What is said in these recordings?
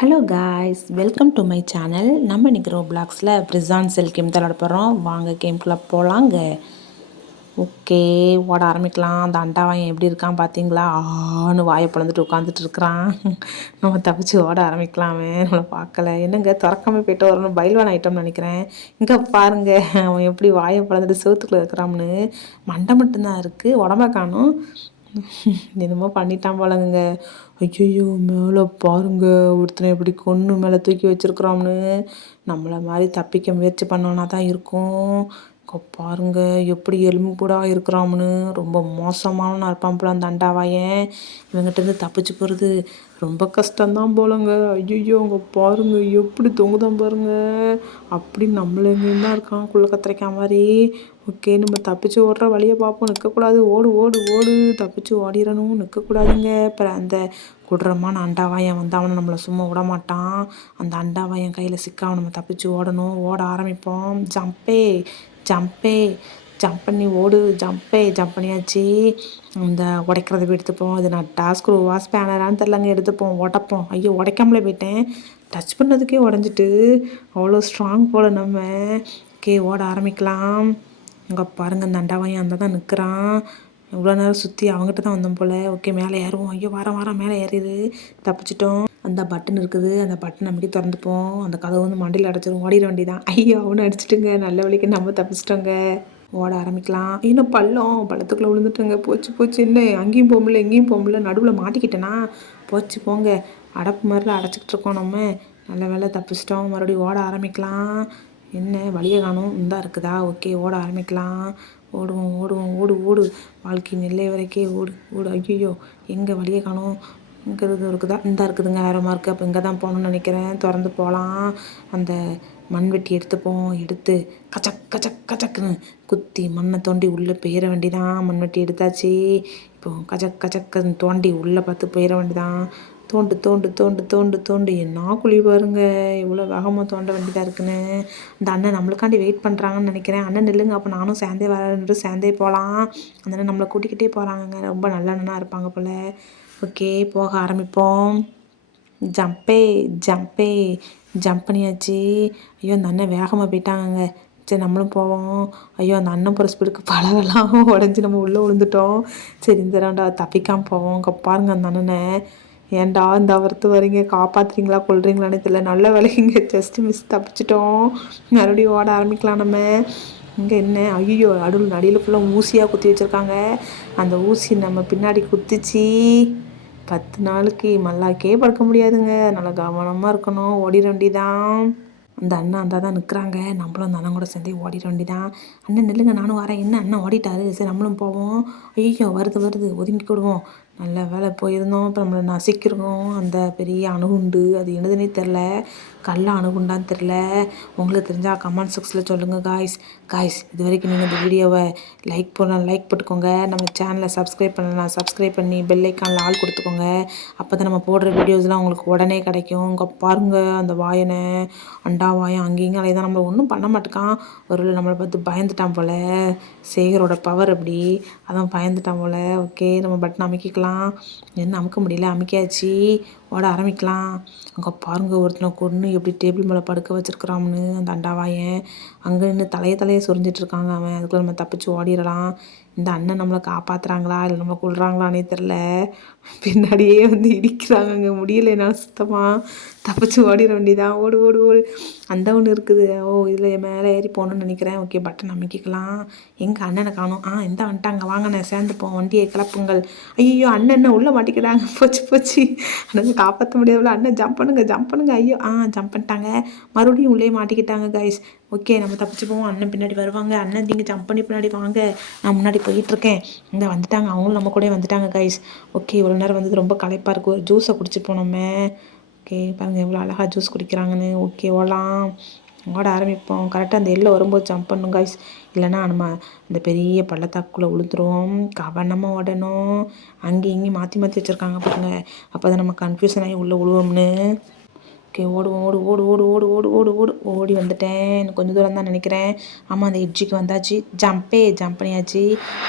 Hello guys, welcome to my channel. நம்ம இன்றைக்கி ரோப்ளாக்ஸில் பிரிசான் செல் game தான் விளாட போகிறோம். வாங்க கேம்குள்ளே போகலாங்க. ஓகே, ஓட ஆரம்பிக்கலாம். அந்த அண்டாவாயன் எப்படி இருக்கான் பார்த்தீங்களா? ஆன்னு வாயை பிளந்துட்டு உட்காந்துட்டு இருக்கிறான். நம்ம தப்பிச்சு ஓட ஆரம்பிக்கலாமே, நம்மளை பார்க்கல. என்னங்க திறக்காம போய்ட்டு வரணும், பைல்வான் ஐட்டம்னு நினைக்கிறேன். இங்கே பாருங்க, அவன் எப்படி வாயை பிளந்துட்டு செவுத்துக்குள்ளே இருக்கிறான்னு. மண்டை மட்டும்தான் இருக்குது, உடம்ப காணும். என்னமோ பண்ணிட்டான் போலங்க. ஐயோ, மேலே பாருங்க, ஒருத்தனை எப்படி கொன்று மேலே தூக்கி வச்சிருக்கிறோம்னு. நம்மளை மாதிரி தப்பிக்க முயற்சி பண்ணோன்னா தான் இருக்கும். பாருங்க எப்படி எலும்பு கூட இருக்கிறாம்னு. ரொம்ப மோசமான இருப்பான் போல அந்த அண்டாவாயன். இவங்கிட்டேருந்து தப்பிச்சு போகிறது ரொம்ப கஷ்டம்தான் போலங்க. ஐயோ, அவங்க பாருங்க எப்படி தொங்குதான் பாருங்க. அப்படி நம்மள எங்கேயும் தான் இருக்கான் குள்ள கத்திரிக்கா மாதிரி. ஓகே, நம்ம தப்பிச்சு ஓடுற வழியை பார்ப்போம். நிற்கக்கூடாது, ஓடு ஓடு ஓடு, தப்பிச்சு ஓடிடணும், நிற்கக்கூடாதுங்க. அப்புறம் அந்த கொடூரமான அண்டாவாயன் வந்து அவனை நம்மளை சும்மா விட மாட்டான். அந்த அண்டாவாயன் கையில் சிக்காம நம்ம தப்பிச்சு ஓடணும். ஓட ஆரம்பிப்போம். ஜம்பே ஜம்பே, ஜம்ப் பண்ணி ஓடு. ஜம்ப் பண்ணியாச்சு. இந்த உடைக்கிறத போய் எடுத்துப்போம். இது நான் டாஸ்க் ஸ்பேனரான்னு தெரிலங்க. எடுத்துப்போம், உடைப்போம். ஐயோ, உடைக்காமலே போயிட்டேன். டச் பண்ணதுக்கே உடஞ்சிட்டு. அவ்வளோ ஸ்ட்ராங் போல் நம்ம. ஓகே, ஓட ஆரம்பிக்கலாம். அங்கே பாருங்கள், அந்த அண்டாவாயன் அந்த தான் நிற்கிறான். இவ்வளோ நேரம் சுற்றி அவங்ககிட்ட தான் வந்தோம் போல். ஓகே, மேலே ஏறுவோம். ஐயோ, வாரம் மேலே ஏறிடு. தப்பிச்சிட்டோம். அந்த பட்டன் இருக்குது, அந்த பட்டன் அப்படி திறந்துப்போம். அந்த கதவு வந்து மண்டியில் அடைச்சிடும். ஓடிட வேண்டி தான். ஐயோ, அவனு அடிச்சிட்டுங்க. நல்ல வழிக்கு நம்ம தப்பிச்சிட்டோங்க. ஓட ஆரம்பிக்கலாம். இன்னும் பள்ளத்துக்குள்ளே விழுந்துட்டோங்க. போச்சு என்ன, அங்கேயும் போக முடியல எங்கேயும் போக முடியல. நடுவில் மாட்டிக்கிட்டேனா? போச்சு போங்க. அடப்பு மாதிரிலாம் அடைச்சிக்கிட்டு இருக்கோம் நம்ம. நல்ல வேலை தப்பிச்சிட்டோம். மறுபடியும் ஓட ஆரம்பிக்கலாம். என்ன வழியை காணும், இந்தா இருக்குதா? ஓகே, ஓட ஆரம்பிக்கலாம். ஓடுவோம் ஓடு ஓடு, வாழ்க்கை நெல்லை வரைக்கே ஓடு ஓடு. ஐயோ, எங்கே வழியை காணும்? இங்கே இருக்குதா? இந்தா இருக்குதுங்க, ஆரமாக இருக்குது. அப்போ இங்கே தான் போகணுன்னு நினைக்கிறேன். திறந்து போகலாம். அந்த மண்வெட்டி எடுத்துப்போம். எடுத்து கச்சக் கச்சக் கச்சக்குன்னு குத்தி மண்ணை தோண்டி உள்ளே போயிட வேண்டிதான். மண்வெட்டி எடுத்தாச்சு. இப்போ கச்சக் கச்சக்குன்னு தோண்டி உள்ளே பார்த்து போயிட வேண்டிதான். தோண்டு தோண்டு தோண்டு தோண்டு தோண்டு. என்ன குழி பாருங்க, இவ்வளோ வேகமாக தோண்ட வேண்டியதாக இருக்குன்னு. இந்த அண்ணன் நம்மளுக்காண்டி வெயிட் பண்ணுறாங்கன்னு நினைக்கிறேன். அண்ணன் நில்லுங்க, அப்போ நானும் சேர்ந்தே வரேன்ட்டு சேர்ந்தே போகலாம். அந்த அண்ணன் நம்மளை கூட்டிக்கிட்டே போகிறாங்கங்க. ரொம்ப நல்ல அண்ணனாக இருப்பாங்க போல். ஓகே, போக ஆரம்பிப்போம். ஜம்பே ஜம்ப் பண்ணியாச்சு. ஐயோ, அந்த அண்ணன் வேகமாக போயிட்டாங்கங்க. சரி, நம்மளும் போவோம். ஐயோ, அந்த அண்ணன் போகிற ஸ்பீடுக்கு பழகலாம் உடஞ்சி நம்ம உள்ளே விழுந்துட்டோம். சரி, இந்த ரெண்டா தப்பிக்காமல் போவோம். இங்கே பாருங்கள் அந்த அண்ணனை. ஏன்டா இந்த அவர்த்து வரீங்க, காப்பாற்றுறீங்களா கொள்றீங்களான்னு தெரியல. நல்ல வேலைங்க, ஜஸ்ட்டு மிஸ், தப்பிச்சிட்டோம். மறுபடியும் ஓட ஆரம்பிக்கலாம் நம்ம. இங்கே என்ன, ஐயோ, நடியில் ஃபுல்லாக ஊசியாக குத்தி வச்சுருக்காங்க. அந்த ஊசி நம்ம பின்னாடி குத்திச்சு. 10 நாளைக்கு மல்லாக்கே படுக்க முடியாதுங்க. நல்லா கவனமாக இருக்கணும். ஓடிட வேண்டிதான். அந்த அண்ணன் அந்த தான் நிற்கிறாங்க. நம்மளும் அந்த அண்ணன் கூட சேர்ந்தே ஓடிட வேண்டிதான். அண்ணன் நில்லுங்க, நானும் வரேன். என்ன, அண்ணன் ஓடிட்டாரு. சரி, நம்மளும் போவோம். ஐயோ, வருது ஒதுங்கிக்கிடுவோம். நல்ல வேலை போயிருந்தோம். இப்போ நம்மளை நசிக்கிறோம். அந்த பெரிய அணுகுண்டு, அது என்னதுன்னே தெரில. கல்ல அணுகுண்டான்னு தெரில. உங்களுக்கு தெரிஞ்சால் கமெண்ட் செக்ஷனில் சொல்லுங்கள் காய்ஸ். இது வரைக்கும் நீங்கள் இந்த வீடியோவை லைக் போட்டுக்கோங்க. நம்ம சேனலை சப்ஸ்கிரைப் பண்ணலாம், சப்ஸ்கிரைப் பண்ணி பெல் ஐக்கானில் ஆள் கொடுத்துக்கோங்க. அப்போ தான் நம்ம போடுற வீடியோஸ்லாம் உங்களுக்கு உடனே கிடைக்கும். இங்கே பாருங்கள், அந்த வாயனை அண்டாவாயன் அங்கேயும் அலையை தான். நம்மளை ஒன்றும் பண்ண மாட்டேக்கான். ஒரு நம்மளை பார்த்து பயந்துட்டான் போல். சேகரோட பவர் அப்படி, அதான் பயந்துட்டான் போல். ஓகே, நம்ம பட்டன் அமைக்கிக்கலாம். என்ன அமுக்க முடியல, அமைக்காச்சு. ஓட ஆரம்பிக்கலாம். அங்கே பாருங்க, ஒருத்தனை கொன்று எப்படி டேபிள் மேலே படுக்க வச்சிருக்கிறான்னு அந்த அண்டாவாயன். அங்கே நின்று தலையை சொரிஞ்சிட்டு இருக்காங்க அவன். அதுக்குள்ளே நம்ம தப்பிச்சு ஓடிடலாம். இந்த அண்ணன் நம்மளை காப்பாற்றுறாங்களா இல்லை நம்மளை கொள்றாங்களானே தெரில. பின்னாடியே வந்து இடிக்கிறாங்க. முடியலை என்னால் சுத்தமாக. தப்பிச்சு ஓடிட வேண்டியதான். ஓடு ஓடு ஓடு. அந்த ஒன்று இருக்குது. ஓ, இதில் மேலே ஏறி போகணுன்னு நினைக்கிறேன். ஓகே, பட்டன் அமைக்கிக்கலாம். எங்கள் அண்ணனை காணும். இந்த வந்துட்டாங்க. வாங்க, சேர்ந்துப்போம். வண்டியை கிளப்புங்கள். ஐயோ, அண்ணன் உள்ளே மாட்டிக்கிறாங்க. போச்சு. அண்ணன் காப்பாற்ற முடியாதுல. அண்ணன் ஜம்ப் பண்ணுங்க. ஐயோ, ஜம்ப் பண்ணிட்டாங்க. மறுபடியும் உள்ளே மாட்டிக்கிட்டாங்க கைஸ். ஓகே, நம்ம தப்பிச்சு போவோம். அண்ணன் பின்னாடி வருவாங்க. அண்ணன் நீங்கள் ஜம்ப் பண்ணி பின்னாடி வாங்க, நான் முன்னாடி போயிட்டுருக்கேன். இந்த வந்துட்டாங்க, அவங்களும் நம்ம கூட வந்துட்டாங்க கைஸ். ஓகே, இவ்வளோ நேரம் வந்தது ரொம்ப களைப்பாக இருக்கும். ஒரு ஜூஸை குடிச்சிப்போம் நம்ம. ஓகே, பாருங்கள் எவ்வளோ அழகாக ஜூஸ் குடிக்கிறாங்கன்னு. ஓகே, ஓட ஆரம்பிப்போம். கரெக்டாக அந்த எல்லை வரும்போது ஜம்ப் பண்ணும் கைஸ். இல்லைனா நம்ம இந்த பெரிய பள்ளத்தாக்குள்ளே விழுந்துருவோம். கவனமாக ஓடணும். அங்கேயும் இங்கேயும் மாற்றி வச்சுருக்காங்க பாருங்க. அப்போ தான் நம்ம கன்ஃபியூஷன் ஆகி உள்ளே விழுவோம்னு. ஓகே, ஓடுவோம். ஓடி வந்துட்டேன். எனக்கு கொஞ்சம் தூரம் தான் நினைக்கிறேன். ஆமாம், அந்த எட்ஜுக்கு வந்தாச்சு. ஜம்ப் பண்ணியாச்சு.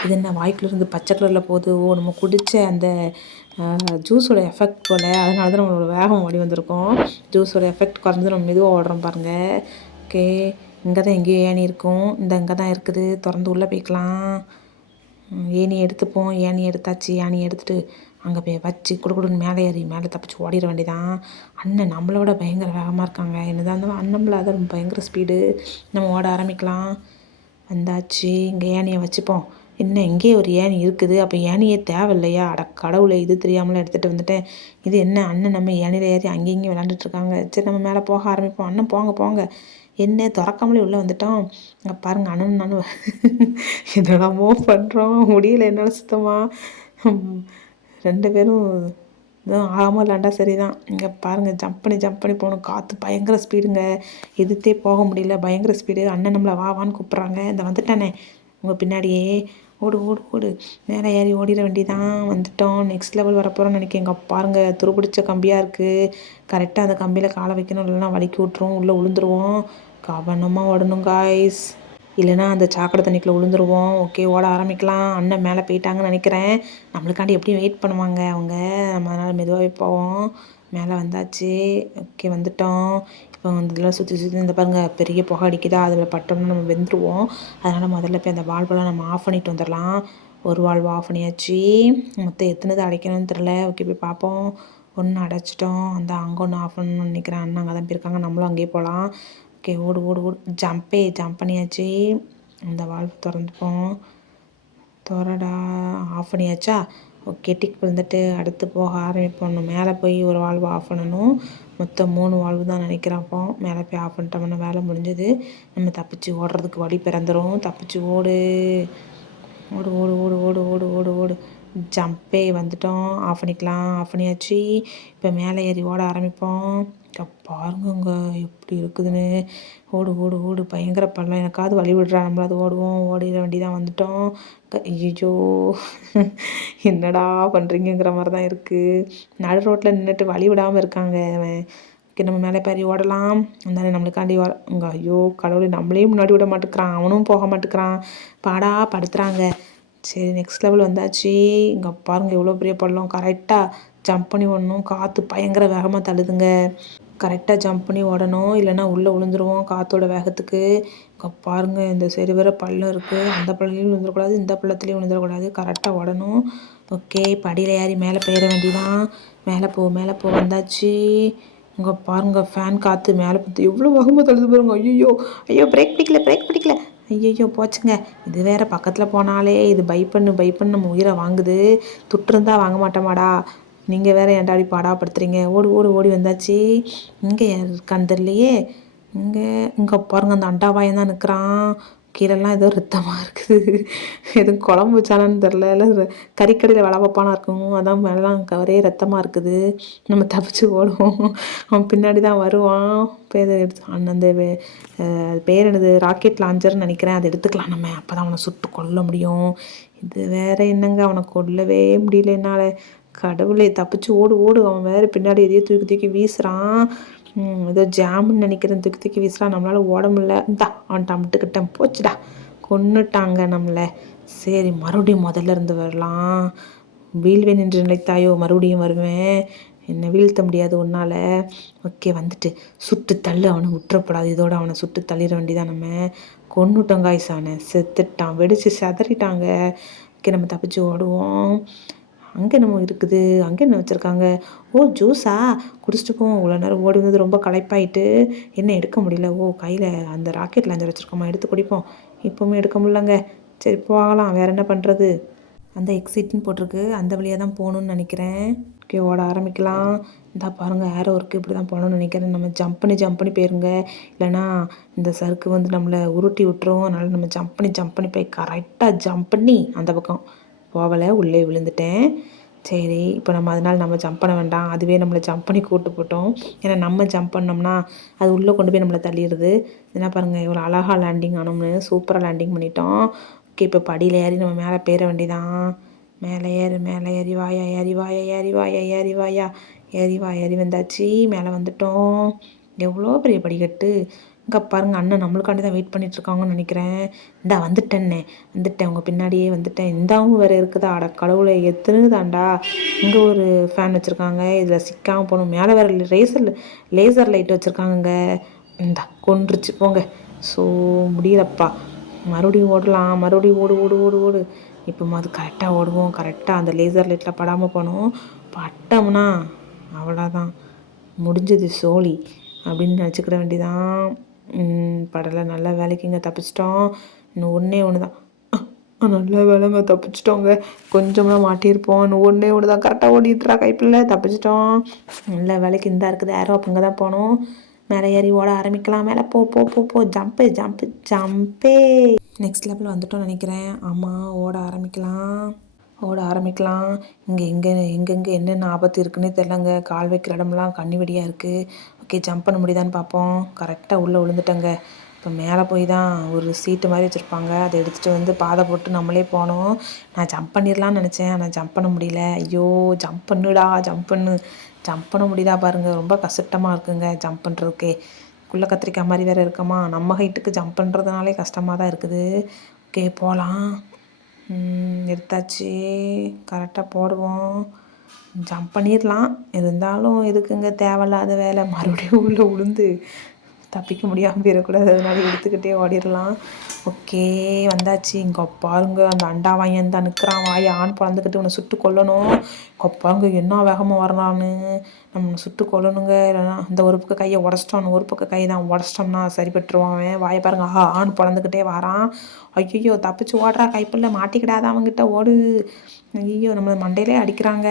இது என்ன வாய்க்குள்ளேருந்து பச்சை கலரில் போகுது? நம்ம குடித்த அந்த ஜூஸோட எஃபெக்ட் போல், அதனால தான் நம்மளோட வேகம் ஓடி வந்திருக்கோம். ஜூஸோட எஃபெக்ட் குறைஞ்சு நம்ம மெதுவாக ஓடுறோம் பாருங்கள். ஓகே, இங்கே தான் எங்கேயோ ஏணி இருக்கும். இங்கே தான் இருக்குது. திறந்து உள்ளே போய்க்கலாம். ஏணி எடுத்துப்போம். ஏணி எடுத்தாச்சு. ஏணி எடுத்துகிட்டு அங்கே போய் வச்சு குடுக்குடுன்னு மேலே ஏறி மேலே தப்பிச்சு ஓடிட வேண்டியதான். அண்ணன் நம்மளோட பயங்கர வேகமாக இருக்காங்க. என்னதான் இருந்தாலும் அண்ணன் அதை பயங்கர ஸ்பீடு. நம்ம ஓட ஆரம்பிக்கலாம். வந்தாச்சு. இங்கே ஏணியை வச்சுப்போம். என்ன இங்கே ஒரு ஏணி இருக்குது, அப்போ ஏணியே தேவையில்லையா? அட கடவுளை, இது தெரியாமலாம் எடுத்துகிட்டு வந்துட்டேன். இது என்ன அண்ணன் நம்ம ஏணியில் ஏறி அங்கேயும் இங்கேயும் விளாண்டுட்ருக்காங்க. சரி, நம்ம மேலே போக ஆரம்பிப்போம். அண்ணன் போங்க போங்க. என்ன திறக்காமலே உள்ளே வந்துட்டோம். இங்கே பாருங்கள், அண்ணன் நானும் என்னடாமோ பண்ணுறோம். முடியல என்னால் சுத்தமாக. 2 பேரும் ஆகாமல் விளாண்டா சரி தான். இங்கே பாருங்கள், ஜம்ப் பண்ணி போகணும். காற்று பயங்கர ஸ்பீடுங்க. எதிர்த்தே போக முடியல, பயங்கர ஸ்பீடு. அண்ணன் நம்மளை வான்னு கூப்பிட்றாங்க. இந்த வந்துட்டானே உங்கள் பின்னாடியே. ஓடு ஓடு ஓடு. மேலே ஏறி ஓடிட வேண்டியதான். வந்துட்டோம். நெக்ஸ்ட் லெவல் வரப்போகிறோன்னு நினைக்கிறேன். இங்கே பாருங்கள், துருப்பிடிச்ச கம்பியாக இருக்குது. கரெக்டாக அந்த கம்பியில் காலை வைக்கணும், இல்லைன்னா வலிக்கி விட்ருவோம், உள்ளே விழுந்துருவோம். கவனமாக ஓடணும் காய்ஸ், இல்லைன்னா அந்த சாக்கடை தண்ணிக்குள்ளே விழுந்துருவோம். ஓகே, ஓட ஆரம்பிக்கலாம். அண்ணன் மேலே போயிட்டாங்கன்னு நினைக்கிறேன். நம்மளுக்காண்டி எப்படியும் வெயிட் பண்ணுவாங்க அவங்க. நம்ம அதனால் மெதுவாகவே போவோம். மேலே வந்தாச்சு. ஓகே, வந்துட்டோம். இப்போ வந்து இதெல்லாம் சுற்றி இந்த பாருங்கள், பெரிய புகை அடிக்குதா, அதில் பட்டோம்னா நம்ம வெந்துருவோம். அதனால் முதல்ல போய் அந்த வால்வெல்லாம் நம்ம ஆஃப் பண்ணிட்டு வந்துடலாம். ஒரு வால்வு ஆஃப் பண்ணியாச்சு. மொத்தம் எத்தனை அடைக்கணும்னு தெரில. ஓகே, போய் பார்ப்போம். ஒன்று அடைச்சிட்டோம். அந்த அங்கே ஒன்று ஆஃப் பண்ணணும்னு நினைக்கிறேன். அண்ணன் அங்கே தான் போயிருக்காங்க. நம்மளும் அங்கேயே போகலாம். ஓகே, ஓடு ஓடு ஓடு. ஜம்ப் பண்ணியாச்சு. அந்த வால்வு திறந்துப்போம். திறடா. ஆஃப் பண்ணியாச்சா? ஓகே, டிக் விழுந்துட்டு அடுத்து போக ஆரம்பிப்போம். மேலே போய் ஒரு வால்வு ஆஃப் பண்ணணும். மொத்தம் 3 வால்வு தான் நினைக்கிறேன். அப்போ மேலே போய் ஆஃப் பண்ணிட்டோம்னா வேலை முடிஞ்சது. நம்ம தப்பிச்சு ஓடுறதுக்கு வழி பிறந்துடும். தப்பிச்சு ஓடு ஓடு ஓடு ஓடு ஓடு ஓடு ஓடு ஓடு. ஜம்பே வந்துட்டோம். ஆஃப் பண்ணிக்கலாம். ஆஃப் பண்ணியாச்சு. இப்போ மேலே ஏறி ஓட ஆரம்பிப்போம். பாருங்கங்க எப்படி இருக்குதுன்னு. ஓடு ஓடு ஓடு. பயங்கர பள்ளம். எனக்காவது வழி விடுறா, நம்மளாவது ஓடுவோம். ஓடிட வேண்டிதான். வந்துட்டோம். ஐயோ, என்னடா பண்ணுறீங்கிற மாதிரி தான் இருக்குது. நடு ரோட்டில் நின்றுட்டு வழி விடாமல் இருக்காங்க அவன். ஓகே, நம்ம மேலே பேரி ஓடலாம். அந்தானே நம்மளுக்காண்டி இங்கே. ஐயோ கடவுளை, நம்மளையும் முன்னாடி விட மாட்டேங்கிறான், அவனும் போக மாட்டேங்கிறான். பாடா படுத்துகிறாங்க. சரி, நெக்ஸ்ட் லெவல் வந்தாச்சு. இங்கே பாருங்கள், எவ்வளோ பெரிய பள்ளம். கரெக்டாக ஜம்ப் பண்ணி ஓடணும். காற்று பயங்கர வேகமாக தள்ளுதுங்க. கரெக்டாக ஜம்ப் பண்ணி ஓடணும், இல்லைன்னா உள்ளே விழுந்துருவோம் காற்றோட வேகத்துக்கு. இங்கே பாருங்கள், இந்த சைடு வேறு பள்ளம் இருக்குது. அந்த பள்ளத்துலேயும் விழுந்துடக்கூடாது, இந்த பள்ளத்துலேயும் விழுந்துடக்கூடாது. கரெக்டாக ஓடணும். ஓகே, படியில் ஏறி மேலே போயிட வேண்டியதான். மேலே போ வந்தாச்சு. இங்கே பாருங்கள், ஃபேன் காற்று மேலே பார்த்து எவ்வளோ வேகமாக தள்ளுது பாருங்க. ஐயோ பிரேக் பிடிக்கல. ஐயோ போச்சுங்க. இது வேறு பக்கத்தில் போனாலே இது பை பண்ணு நம்ம உயிரை வாங்குது. துட்டுருந்தா வாங்க மாட்டோமாடா. நீங்கள் வேறு ஏன்டாடி பாடாப்படுத்துறீங்க. ஓடி வந்தாச்சு. இங்கே இருக்கான்னு தெரியலையே. இங்கே பாருங்கள், அந்த அண்டாவாயம் தான் நிற்கிறான். கீழெல்லாம் ஏதோ ரத்தமாக இருக்குது. எதுவும் குழம்பு வச்சானான்னு தெரில, இல்லை கறிக்கடையில் வேலை பார்ப்பானா இருக்கும். அதான் மேலாம் ஒரே ரத்தமாக இருக்குது. நம்ம தப்பிச்சு ஓடுவோம். அவன் பின்னாடி தான் வருவான். பேர் அந்த பேர் என்னது, ராக்கெட் லான்ச்சர்னு நினைக்கிறேன். அதை எடுத்துக்கலாம் நம்ம. அப்போ தான் அவனை சுட்டு கொல்ல முடியும். இது வேறு என்னங்க, அவனை கொல்லவே முடியல என்னால். கடவுளே, தப்பிச்சு ஓடு. அவன் வேறு பின்னாடி எதையோ தூக்கி வீசுகிறான். ஏதோ ஜாமுன்னு நினைக்கிறேன். தூக்கி வீசுகிறான். நம்மளால் ஓட முடியல. அவன்கிட்ட அமுட்டுக்கிட்டேன். போச்சுடா, கொன்னுட்டாங்க நம்மளை. சரி, மறுபடியும் முதல்ல இருந்து வரலாம். வீழ்வேன் என்று நினைத்தாயோ, மறுபடியும் வருவேன். என்னை வீழ்த்த முடியாது உன்னால். ஓகே, வந்துட்டு சுட்டு தள்ளு. அவனை விட்டுறப்படாது. இதோட அவனை சுட்டு தள்ளிட வேண்டியதான். நம்ம கொன்னுட்டோம் காய்ஸ். அவனை செத்துட்டான். வெடித்து செதறிட்டாங்க. ஓகே, நம்ம தப்பிச்சு ஓடுவோம். அங்கே என்னமோ இருக்குது. அங்கே என்ன வச்சுருக்காங்க? ஓ, ஜூஸா? குடிச்சிட்டு போவோம். இவ்வளோ நேரம் ஓடி வந்தது ரொம்ப களைப்பாயிட்டு என்ன எடுக்க முடியல. ஓ, கையில் அந்த ராக்கெட் லாஞ்சர் வச்சுருக்கோமா, எடுத்து குடிப்போம். இப்போவுமே எடுக்க முடியலங்க. சரி, போகலாம். வேறு என்ன பண்ணுறது? அந்த எக்ஸிட்னு போட்டிருக்கு, அந்த வழியாக தான் போகணுன்னு நினைக்கிறேன். ஓகே, ஓட ஆரம்பிக்கலாம். இந்த பாருங்கள், ஏரோ இருக்குது. இப்படி தான் போகணுன்னு நினைக்கிறேன். நம்ம ஜம்ப் பண்ணி போயிருங்க, இல்லைனா இந்த சறுக்கு வந்து நம்மளை உருட்டி விட்டுரும். அதனால் நம்ம ஜம்ப் பண்ணி போய் கரெக்டாக ஜம்ப் பண்ணி அந்த பக்கம் போகலை, உள்ளே விழுந்துட்டேன். சரி, இப்போ அதனால் நம்ம ஜம்ப் பண்ண வேண்டாம். அதுவே நம்மளை ஜம்ப் பண்ணி கூட்டு போட்டோம். ஏன்னா நம்ம ஜம்ப் பண்ணோம்னா அது உள்ளே கொண்டு போய் நம்மளை தள்ளிடுது. என்ன பாருங்கள், இவ்வளோ அழகாக லேண்டிங் ஆனோம்னு. சூப்பராக லேண்டிங் பண்ணிட்டோம். ஓகே, இப்போ படியில் ஏறி நம்ம மேலே போயிட வேண்டியதான். மேலே ஏறி வாயா. ஏறி வந்தாச்சு. மேலே வந்துட்டோம். எவ்வளோ பெரிய படிக்கட்டு. இங்கே பாருங்க அண்ணன் நம்மளுக்காண்டி தான் வெயிட் பண்ணிகிட்ருக்காங்கன்னு நினைக்கிறேன். இந்தா வந்துட்டேன்னே, வந்துட்டேன், உங்கள் பின்னாடியே வந்துட்டேன். இந்தாவும் வேறு இருக்குதா, அட கடவுளை எத்துனுதாண்டா. இங்கே ஒரு ஃபேன் வச்சுருக்காங்க, இதில் சிக்காமல் போகணும். மேலே வேறு லேசர் லைட் வச்சுருக்காங்கங்க. இந்தா கொன்றுச்சு போங்க. ஸோ முடியலப்பா. மறுபடியும் ஓடலாம், மறுபடியும் ஓடு ஓடு ஓடு ஓடு. இப்போ அது கரெக்டாக ஓடுவோம், கரெக்டாக அந்த லேசர் லைட்டில் படாமல் போனோம். பட்டோம்னா அவ்வளோதான், முடிஞ்சது சோழி அப்படின்னு நினச்சிக்கிட வேண்டியதான். படலை, நல்ல வேலைக்குங்க தப்பிச்சிட்டோம். இன்னும் ஒன்று தான், நல்ல வேலைங்க தப்பிச்சிட்டோங்க. கொஞ்சமாக மாட்டியிருப்போம். இன்னும் ஒன்று தான், கரெக்டாக ஓடிட்டுறா கைப்பில்லை, தப்பிச்சிட்டோம். நல்ல வேலைக்கு இந்த இருக்குது ஏரோ, அப்போ இங்கே தான் போகணும். மேலே ஏறி ஓட ஆரம்பிக்கலாம். மேலே போ போ போ போ, ஜம்பு ஜம்பு ஜம்பே. நெக்ஸ்ட் லெவல் வந்துட்டோம்னு நினைக்கிறேன். ஆமாம், ஓட ஆரம்பிக்கலாம். எங்கெங்கே என்னென்ன ஆபத்து இருக்குன்னே தெரிலங்க. கால் வைக்கிற இடம்லாம் கண்ணி வெடியாக இருக்குது. ஓகே, ஜம்ப் பண்ண முடியுதான்னு பார்ப்போம். கரெக்டாக உள்ளே விழுந்துட்டேங்க. இப்போ மேலே போய் தான் ஒரு சீட்டு மாதிரி வச்சுருப்பாங்க, அதை எடுத்துகிட்டு வந்து பாதை போட்டு நம்மளே போனோம். நான் ஜம்ப் பண்ணிடலான்னு நினச்சேன், ஆனால் ஜம்ப் பண்ண முடியல. ஐயோ, ஜம்ப் பண்ண முடியுதா பாருங்கள். ரொம்ப கஷ்டமாக இருக்குங்க ஜம்ப் பண்ணுறதுக்கே. குள்ளே கத்திரிக்காய் மாதிரி வேறு இருக்கமா, நம்ம ஹைட்டுக்கு ஜம்ப் பண்ணுறதுனாலே கஷ்டமாக தான் இருக்குது. ஓகே, போகலாம். எடுத்தாச்சு, கரெக்டாக போடுவோம். ஜம்ப் பண்ணிடலாம், இருந்தாலும் எதுக்குங்க தேவையில்லாத வேலை. மறுபடியும் உள்ளே விழுந்து தப்பிக்க முடியாமல் போயிடக்கூடாது, அதனால எடுத்துக்கிட்டே ஓடிடலாம். ஓகே, வந்தாச்சு. இங்கே பாருங்க, அந்த அண்டா வாங்கி தான் நிற்கிறான். வாயை ஆண் பழந்துக்கிட்டு உன்னை சுட்டு கொல்லணும். இங்கே பாருங்க என்ன வேகமாக வரலான்னு. நம்ம சுட்டு கொல்லணுங்க, இல்லைனா இந்த ஒரு பக்கம் கையை உடச்சிட்டோம், ஒரு பக்கம் கை தான் உடச்சிட்டோம்னா சரிப்பட்டுருவான். வாயை பாருங்க, ஆண் பழந்துக்கிட்டே வரான். ஐயோ, தப்பிச்சு ஓடுறா கைப்பில்லை, மாட்டிக்கிடாத அவங்ககிட்ட, ஓடு. ஐயோ, நம்ம மண்டையிலே அடிக்கிறாங்க.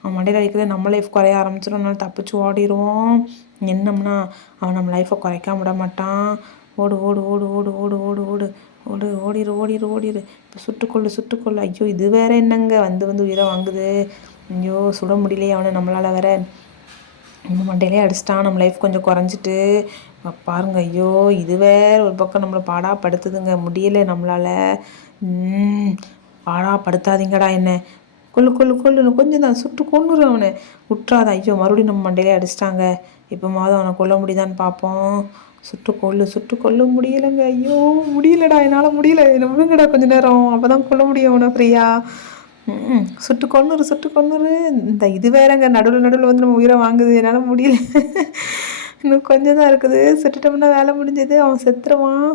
அவன் மண்டையில் அடிக்கிறது நம்ம லைஃப் குறைய ஆரம்பிச்சிடும். அதனால தப்பிச்சு ஓடிடுவோம். என்னம்னா அவன் நம்ம லைஃப்பை குறைக்காம விட மாட்டான். ஓடு ஓடு ஓடு ஓடு ஓடு ஓடு ஓடு ஓடு ஓடிடு. இப்போ சுட்டுக்கொள்ளு. ஐயோ, இது வேற என்னங்க, வந்து உயிரை வாங்குது. ஐயோ, சுட முடியலையே அவனை நம்மளால் வேற. நம்ம மண்டையிலே அடிச்சிட்டான். நம்ம லைஃப் கொஞ்சம் குறைஞ்சிட்டு பாருங்க. ஐயோ, இது வேற ஒரு பக்கம் நம்மளை பாடாப்படுத்துதுங்க. முடியலை நம்மளால். பாடாப்படுத்தாதீங்கடா என்ன. கொல்லு கொஞ்சம் தான், சுட்டு கொன்னுரு அவனை, விட்டுறாத. ஐயோ, மறுபடியும் நம்ம மண்டையிலே அடிச்சிட்டாங்க. இப்போமாவது அவனை கொல்ல முடியுதான்னு பார்ப்போம். சுட்டு கொல்ல முடியலைங்க. ஐயோ, முடியலடா, என்னால் முடியல. என்ன விழுங்கடா கொஞ்ச நேரம், அப்போ தான் கொல்ல முடியும் அவனை ஃப்ரீயா. சுட்டு கொன்னுரு. இந்த இது வேறங்க, நடுவில் வந்து நம்ம உயிரை வாங்குது. என்னால் முடியல. இன்னும் கொஞ்சம் தான் இருக்குது. சுட்டுட்டோம்னா வேலை முடிஞ்சது, அவன் செத்துருவான்.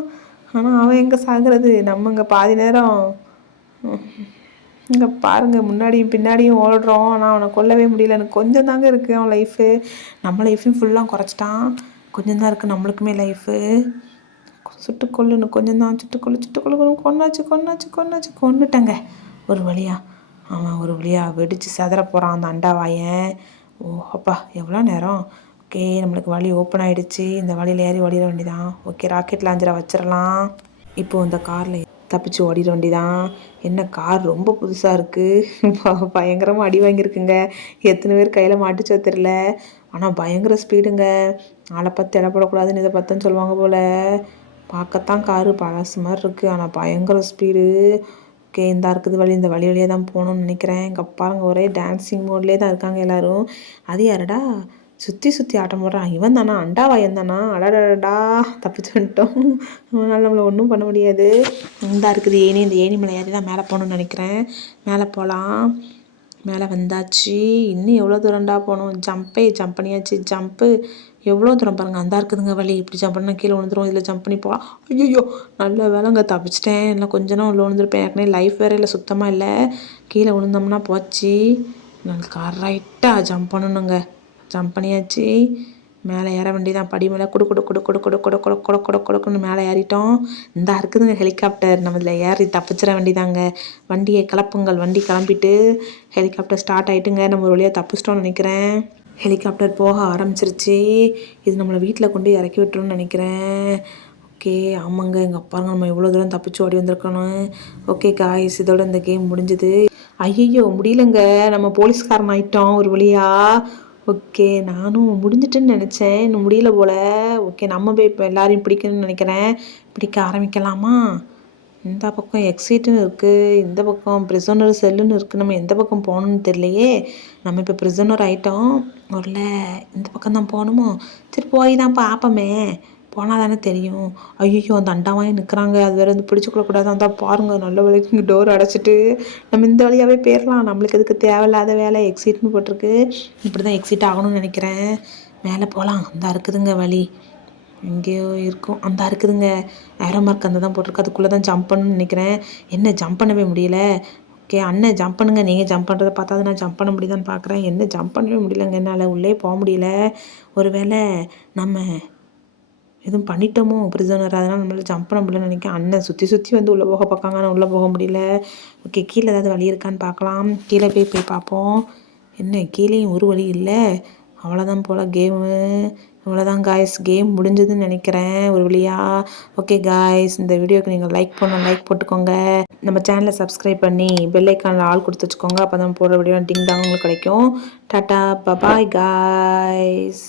ஆனால் அவன் எங்கே சாகுறது, நம்ம இங்கே பாதி நேரம் இங்கே பாருங்கள், முன்னாடியும் பின்னாடியும் ஓடுறோம். ஆனால் அவனை கொல்லவே முடியல. எனக்கு கொஞ்சம் தாங்க இருக்குது அவன் லைஃபு. நம்ம லைஃபையும் ஃபுல்லாக குறைச்சிட்டான். கொஞ்சம் தான் இருக்குது நம்மளுக்குமே லைஃபு. சுட்டுக்கொல்லுன்னு கொஞ்சம் தான். சுட்டுக்கொல்லு. கொன்னுட்டேங்க ஒரு வழியாக. அவன் ஒரு வழியாக வெடித்து செதற போகிறான் அந்த அண்டாவாயன். ஓ அப்பா, எவ்வளோ நேரம். ஓகே, நம்மளுக்கு வழி ஓப்பன் ஆகிடுச்சு. இந்த வழியில் ஏறி ஓடிட வேண்டியதான். ஓகே, ராக்கெட் லாஞ்சரை வச்சிடலாம். இப்போது இந்த காரில் தப்பிச்சு ஓடிட வேண்டிதான். என்ன கார் ரொம்ப புதுசாக இருக்குது, பயங்கரமாக அடி வாங்கியிருக்குங்க. எத்தனை பேர் கையில் மாட்டுச்சோ தெரில. ஆனால் பயங்கர ஸ்பீடுங்க. ஆளை பார்த்து இடப்படக்கூடாதுன்னு இதை பார்த்துன்னு சொல்லுவாங்க போல். பார்க்கத்தான் காரு பழசு மாதிரி இருக்குது, ஆனால் பயங்கர ஸ்பீடு. ஓகே, இந்த இருக்குது வழி. இந்த வழியிலே தான் போகணும்னு நினைக்கிறேன். இங்கே பாருங்க, ஒரே டான்ஸிங் மோட்லேயே தான் இருக்காங்க எல்லோரும். அது யாருடா சுற்றி ஆட்டம் போடுறான், இவன் தானா, அண்டாவாயன் தானா. அடடா, தப்பிச்சு வந்துட்டோம். அதனால் நம்மளை ஒன்றும் பண்ண முடியாது. இந்த இருக்குது ஏணி, இந்த ஏணி மலை ஏறி தான் மேலே போகணுன்னு நினைக்கிறேன். மேலே போகலாம். மேலே வந்தாச்சு. இன்னும் எவ்வளோ தூரம்டா போகணும். ஜம்ப் பண்ணியாச்சு. ஜம்ப்பு எவ்வளோ தூரம் பாருங்கள். அந்த இருக்குதுங்க வழி. இப்படி ஜம்ப் பண்ணால் கீழே விழுந்துரும், இதில் ஜம்ப் பண்ணி போகலாம். ஐயோ, நல்ல வேலைங்க தப்பிச்சிட்டேன். இல்லை கொஞ்சம் தான் உள்ள விழுந்துருப்பேன். ஏற்கனவே லைஃப் வேறு இல்லை, சுத்தமாக இல்லை. கீழே விழுந்தோம்னா போச்சு. நான் கரெக்டாக ஜம்ப் பண்ணணுங்க. ஜம்ப் பண்ணியாச்சு. மேலே ஏற வேண்டியதான். படி மேலே கொடுக்குன்னு மேலே ஏறிட்டோம். இந்த இருக்குதுங்க ஹெலிகாப்டர். நம்ம இதில் ஏறி தப்பிச்சிட வேண்டியதாங்க. வண்டியை கிளப்புங்கள். வண்டி கிளம்பிட்டு ஹெலிகாப்டர் ஸ்டார்ட் ஆகிட்டுங்க. நம்ம ஒரு வழியாக தப்பிச்சிட்டோம்னு நினைக்கிறேன். ஹெலிகாப்டர் போக ஆரம்பிச்சிருச்சு. இது நம்மளை வீட்டில் கொண்டு இறக்கி விட்டுருன்னு நினைக்கிறேன். ஓகே, ஆமாங்க. எங்கள் அப்பாங்க நம்ம இவ்வளோ தூரம் தப்பிச்சு ஓடி வந்திருக்கணும். ஓகே காய்ஸ், இதோட இந்த கேம் முடிஞ்சுது. ஐயோ, முடியலங்க, நம்ம போலீஸ்காரன் ஆகிட்டோம் ஒரு வழியாக. ஓகே, நானும் முடிஞ்சிட்டுன்னு நினச்சேன், இன்னும் முடியல போல். ஓகே, நம்ம போய் இப்போ எல்லோரையும் பிடிக்கணும்னு நினைக்கிறேன். பிடிக்க ஆரம்பிக்கலாமா? இந்த பக்கம் எக்ஸிட்னு இருக்குது, இந்த பக்கம் ப்ரிசனர் செல்லுன்னு இருக்குது. நம்ம எந்த பக்கம் போகணுன்னு தெரியலையே. நம்ம இப்போ ப்ரிசனர் ஆகிட்டோம். ஒருல இந்த பக்கம் தான் போகணுமோ? சரி, போய் தான் பார்ப்போமே. போனால் தானே தெரியும். ஐயோ அந்த அண்டாவாயே நிற்கிறாங்க, அது வேறு வந்து பிடிச்சிக்கொள்ளக்கூடாது. அந்த பாருங்கள் நல்ல வேலைக்கு இங்கே டோர் அடைச்சிட்டு நம்ம இந்த வழியாகவே போயிடலாம். நம்மளுக்கு எதுக்கு தேவையில்லாத வேலை. எக்ஸிட்னு போட்டிருக்கு, இப்படி தான் எக்ஸிட் ஆகணும்னு நினைக்கிறேன். மேலே போகலாம். அந்த இருக்குதுங்க வழி, எங்கேயோ இருக்கும். அந்த இருக்குதுங்க ஏரோ மார்க், அந்த தான் போட்டிருக்கு. அதுக்குள்ளே தான் ஜம்ப் பண்ணணும்னு நினைக்கிறேன். என்ன ஜம்ப் பண்ணவே முடியல. ஓகே அண்ணன் ஜம்ப் பண்ணுங்க. நீங்கள் ஜம்ப் பண்ணுறதை பார்த்தா நான் ஜம்ப் பண்ண முடியுதான்னு பார்க்குறேன். என்ன ஜம்ப் பண்ணவே முடியலங்க, என்னால் உள்ளே போக முடியல. ஒரு வேளை நம்ம எதுவும் பண்ணிட்டோமோ பிரிசனர், அதனால் நம்மளால் ஜம்ப் பண்ண முடியலன்னு நினைக்கிறேன். அண்ணன் சுற்றி சுற்றி வந்து உள்ளே போக பார்க்காங்க, ஆனால் உள்ளே போக முடியல. ஓகே கீழே ஏதாவது வழி இருக்கான்னு பார்க்கலாம். கீழே போய் பார்ப்போம். என்ன கீழேயும் ஒரு வழி இல்லை. அவ்வளோதான் போல் கேமு. அவ்வளோதான் காய்ஸ், கேம் முடிஞ்சதுன்னு நினைக்கிறேன் ஒரு வழியா. ஓகே காய்ஸ், இந்த வீடியோக்கு நீங்கள் லைக் போட்டுக்கோங்க. நம்ம சேனலை சப்ஸ்கிரைப் பண்ணி பெல் ஐக்கானில் ஆல் கொடுத்து வச்சுக்கோங்க. அப்போ தான் போடுற வீடியோ டிங் டாங் உங்களுக்கு கிடைக்கும். Tata bye bye guys.